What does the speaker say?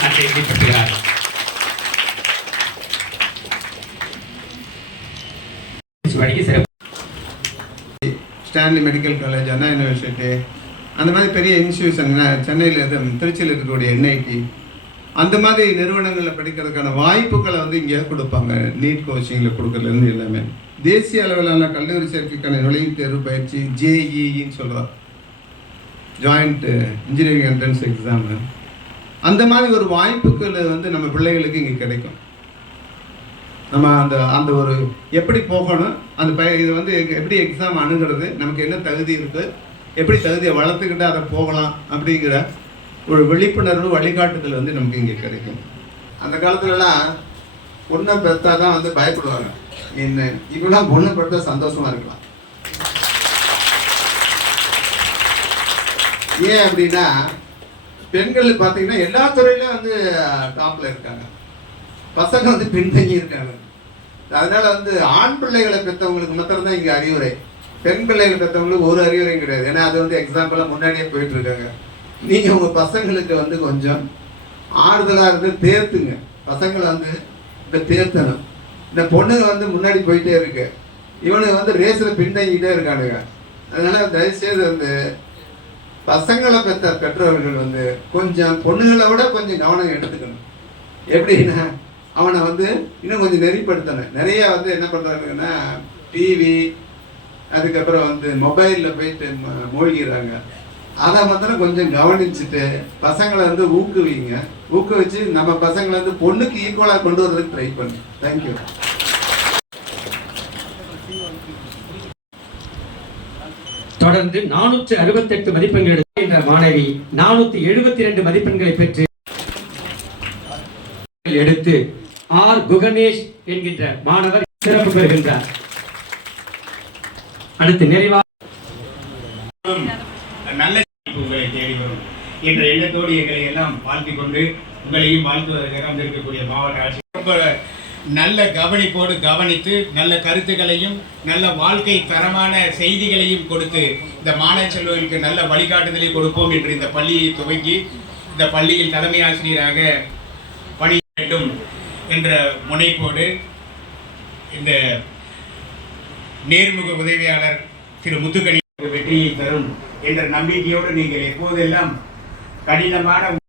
அட்டை நீட்டப்படுகிறார் வழங்கி Stanley medical college Anna university அந்த மாதிரி பெரிய இன்ஸ்டியூஷன் சென்னையில் இது திருச்சியில் இருக்கக்கூடிய என்ஐடி அந்த மாதிரி நிறுவனங்களில் படிக்கிறதுக்கான வாய்ப்புகளை வந்து இங்கே கொடுப்பாங்க. நீட் கோச்சிங்கில் கொடுக்கறதுலேருந்து எல்லாமே. தேசிய அளவிலான கல்லூரி சேர்க்கைக்கான நுழைவுத் தேர்வு பயிற்சி ஜேஇஇன்னு சொல்கிறோம் ஜாயிண்ட் இன்ஜினியரிங் என்ட்ரன்ஸ் எக்ஸாமு அந்த மாதிரி ஒரு வாய்ப்புகள் வந்து நம்ம பிள்ளைகளுக்கு இங்கே கிடைக்கும். நம்ம அந்த அந்த ஒரு எப்படி போகணும் அந்த பய இது வந்து எப்படி எக்ஸாம் அணுகிறது நமக்கு என்ன தகுதி இருக்குது எப்படி தகுதியை வளர்த்துக்கிட்டு அதை போகலாம் அப்படிங்கிற ஒரு விழிப்புணர்வு வழிகாட்டுதல் வந்து நமக்கு இங்கே கிடைக்கும். அந்த காலத்துலலாம் பொண்ணை பெற்றா தான் வந்து பயப்படுவாங்க. என்ன இப்பெல்லாம் பொண்ணை பெற்றா சந்தோஷமா இருக்கலாம். ஏன் அப்படின்னா பெண்கள் பார்த்தீங்கன்னா எல்லா துறையிலும் வந்து டாப்ல இருக்காங்க. பசங்க வந்து பின்தங்கி இருக்காங்க. அதனால வந்து ஆண் பிள்ளைகளை பெற்றவங்களுக்கு மாத்திரம்தான் இங்கே அறிவுரை. பெண் பிள்ளைகளை பெற்றவங்களுக்கு ஒரு அறிவுரையும் கிடையாது. ஏன்னா அது வந்து எக்ஸாம்பிளாக முன்னாடியே போயிட்டு இருக்காங்க. நீங்கள் உங்கள் பசங்களுக்கு வந்து கொஞ்சம் ஆறுதலாக இருந்து தேர்த்துங்க. பசங்களை வந்து இப்போ தேர்த்தணும். இந்த பொண்ணுங்க வந்து முன்னாடி போயிட்டே இருக்கு. இவனுங்க வந்து ரேஸில் பின்தங்கிட்டே இருக்கானுங்க. அதனால தயவுசெய்து வந்து பசங்களை பெற்ற பெற்றோர்கள் வந்து கொஞ்சம் பொண்ணுகளை விட கொஞ்சம் கவனம் எடுத்துக்கணும். எப்படின்னா அவனை வந்து இன்னும் கொஞ்சம் நெறிப்படுத்தணும். நிறைய வந்து என்ன பண்ணுறாங்கன்னா டிவி அதுக்கப்புறம் வந்து மொபைலில் போயிட்டு ம- மூழ்கிறாங்க. அதை மாத்திரம் கொஞ்சம் கவனிச்சுட்டு பசங்களை வந்து ஊக்குவிங்க. ஊக்குவிச்சு நம்ம பசங்களை வந்து பொண்ணுக்கு ஈக்குவலாக கொண்டு வரதுக்கு ட்ரை பண்ணு. தேங்க்யூ தொடர்ந்து நானூற்று அறுபத்தெட்டு மதிப்பெண்கள் எடுத்த மாணவி நானூத்தி எழுபத்தி ரெண்டு மதிப்பெண்களை பெற்று எடுத்து ஆர். குகணேஷ் என்கின்ற மாணவர் சிறப்பு பெறுகின்றார். அடுத்து நிறைவா நல்ல உங்களை தேடி வரும். என்ற எண்ணத்தோடு எங்களை எல்லாம் வாழ்த்திக் கொண்டு உங்களையும் வாழ்த்துவதற்காக வந்திருக்கக்கூடிய மாவட்ட ஆட்சியர் நல்ல கவனிப்போடு கவனித்து நல்ல கருத்துக்களையும் நல்ல வாழ்க்கை தரமான செய்திகளையும் கொடுத்து இந்த மாணவ செல்வர்களுக்கு நல்ல வழிகாட்டுதலை கொடுப்போம் என்று இந்த பள்ளியை துவங்கி இந்த பள்ளியில் தலைமை ஆசிரியராக பணி வேண்டும் என்ற முனைப்போடு இந்த நேர்முக உதவியாளர் திரு முத்துக்கணி வெற்றியை தரும் என்ற நம்பிக்கையோடு நீங்கள் எப்போதெல்லாம் கடினமான